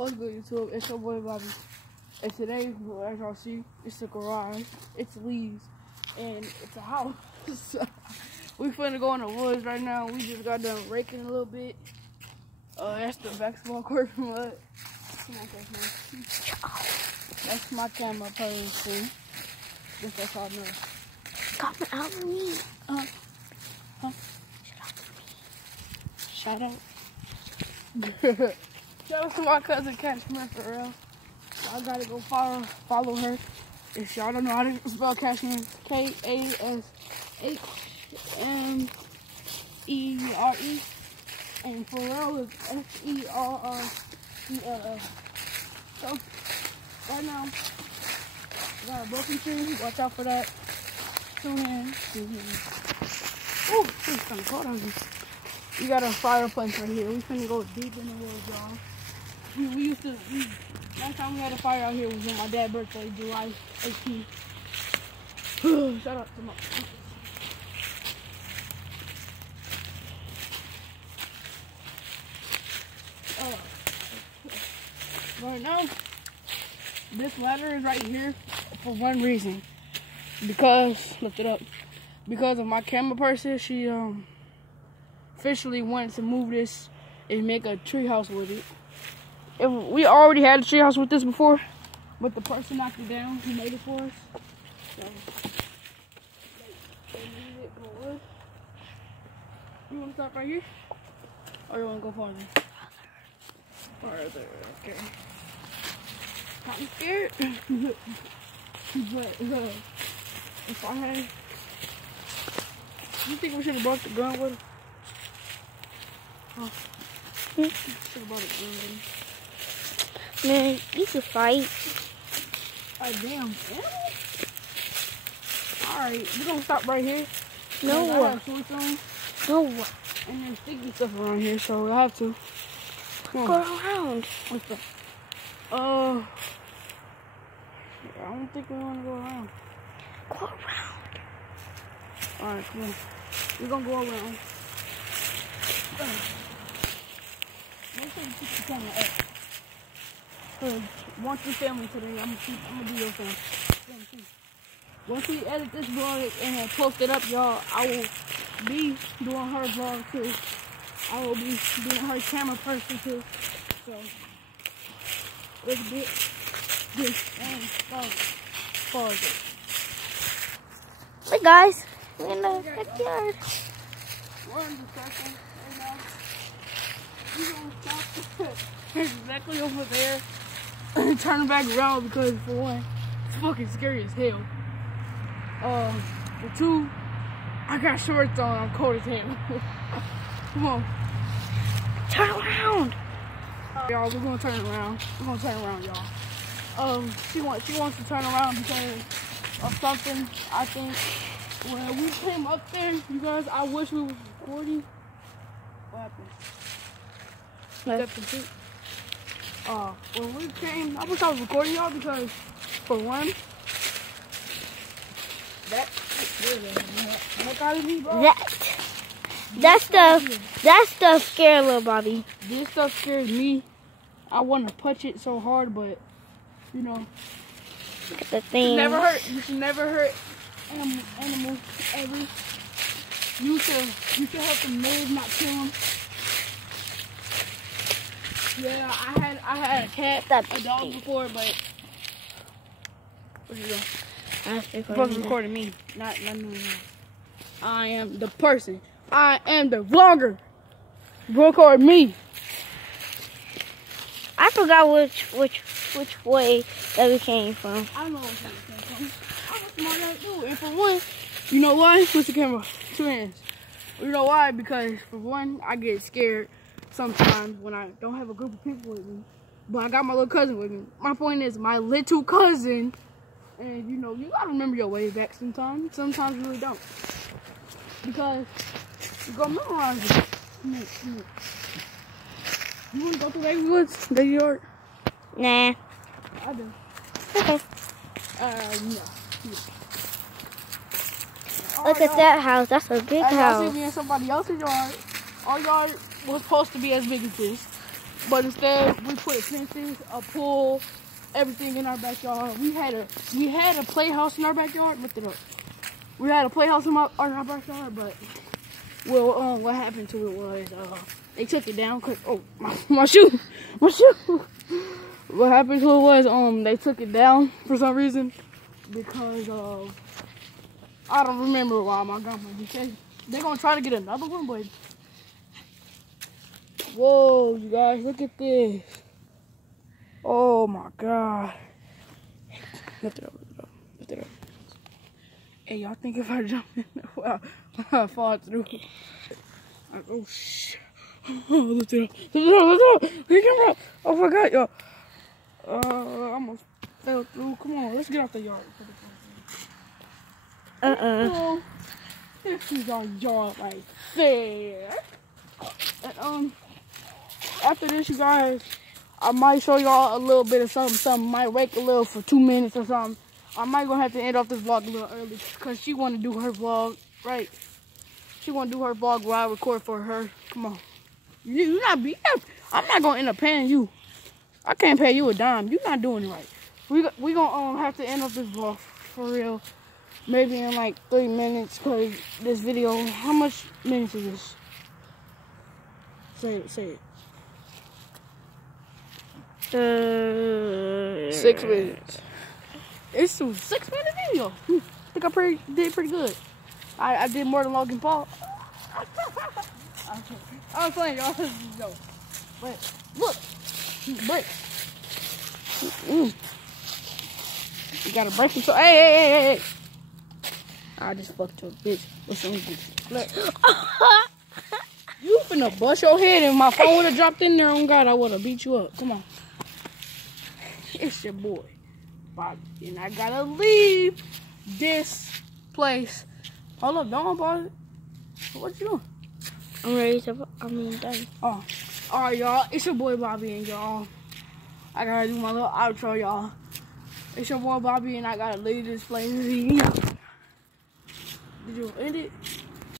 What's good, YouTube? It's your boy Bobby. And today, as y'all see, it's a garage, it's leaves, and it's a house. We finna go in the woods right now. We just got done raking a little bit. That's the basketball court from mud. Come on, that's my camera person. Just that's all I know. Come out for me. Huh? Shout out. Shout out to my cousin Cashmere for real. I gotta go follow her. If y'all don't know how to spell Cashmere, K-A-S-H-M-E-R-E. And for real, it's F-E-R-R-E-L-L. So, right now, we got a broken tree. Watch out for that. Tune in. Ooh, it's kind of cold out here. We got a fireplace right here. We finna go deep in the woods, y'all. Last time we had a fire out here was on my dad's birthday, July 18th. Shout out to my... Right now, this ladder is right here for one reason. Because, lift it up. Because of my camera person, she officially wanted to move this and make a treehouse with it. We already had a treehouse with this before, but the person knocked it down. He made it for us. So, they needed it for wood. You want to stop right here? Or you want to go farther? Farther, okay. I'm scared. But, if I had... You think we should have brought the gun with us? Huh? Should have brought a gun with us. Man, you can fight. Oh, damn. Alright, we're gonna stop right here. No. No. And there's sticky stuff around here, so we'll have to. Go around. What's that? I don't think we want to go around. Go around. Alright, come on. We're gonna go around. Let's keep the camera up. Once we film today, I'm gonna do your film. Once we edit this vlog and post it up, y'all, I will be doing her vlog too. I will be doing her camera person too. So it's a bit this and farther. Hey guys, we're in the backyard. We're in the circle right now. We're gonna stop exactly over there. Turn back around because for one, it's fucking scary as hell. For two, I got shorts on, I'm cold as hell. Come on. Turn around. Y'all, we're gonna turn around. We're gonna turn around, y'all. She wants to turn around because of something, I think. When we came up there, you guys, I wish we were recording. What happened? When we came, I wish I was recording y'all because, for one, that gotta be, bro. That stuff scared little Bobby. This stuff scares me. I want to punch it so hard, but, you know, The thing. You should never hurt animals ever. You should help them live, not kill them. Yeah, I had a cat, a dog before, but what you doing? You're supposed to recording me, not me. I am the person. I am the vlogger. Record me. I forgot which way that we came from. I know which way we came from. I was smart enough too. And for one, you know why? What's the camera? 2 hands. You know why? Because for one, I get scared sometimes when I don't have a group of people with me. But I got my little cousin with me. My point is, my little cousin. And you know, you gotta remember your way back sometimes. Sometimes you really don't. Because you go memorize it. Come here. You wanna go through Baby Woods? The yard? Nah. I do. Okay. No. Look at that house. That's a big house. I see me in somebody else's yard. Our yard was supposed to be as big as this. But instead, we put fences, a pool, everything in our backyard. We had a playhouse in our backyard. Lift it up. We had a playhouse in our backyard, but well, what happened to it was they took it down. Cause my shoe. What happened to it was they took it down for some reason because I don't remember why. My grandma said they're gonna try to get another one, but whoa, you guys, look at this. Oh my God. Lift it up. Hey, y'all think if I jump in, I'll fall through? Oh shit. Lift it up. Hey, camera. Oh my God, y'all. I almost fell through. Come on, let's get out the yard. This is our yard right there. And after this, you guys, I might show y'all a little bit of something. Might wake a little for 2 minutes or something. I might gonna have to end off this vlog a little early because she want to do her vlog, right? She want to do her vlog while I record for her. Come on. I'm not gonna end up paying you. I can't pay you a dime. You're not doing it right. We gonna have to end off this vlog for real. Maybe in like 3 minutes because this video, how much minutes is this? Say it. 6 minutes. It's a 6-minute video. I think I did pretty good. I did more than Logan Paul. I was playing, y'all. But look, break. You gotta break it. So hey. I just fucked your bitch with some bitch. You finna bust your head and my phone would have dropped in there. Oh God, I would have beat you up. Come on. It's your boy, Bobby. And I gotta leave this place. Hold up, don't bother it. What you doing? I'm ready to, done. Oh, alright, y'all. It's your boy, Bobby, and y'all, I gotta do my little outro, y'all. It's your boy, Bobby, and I gotta leave this place. Did you end it?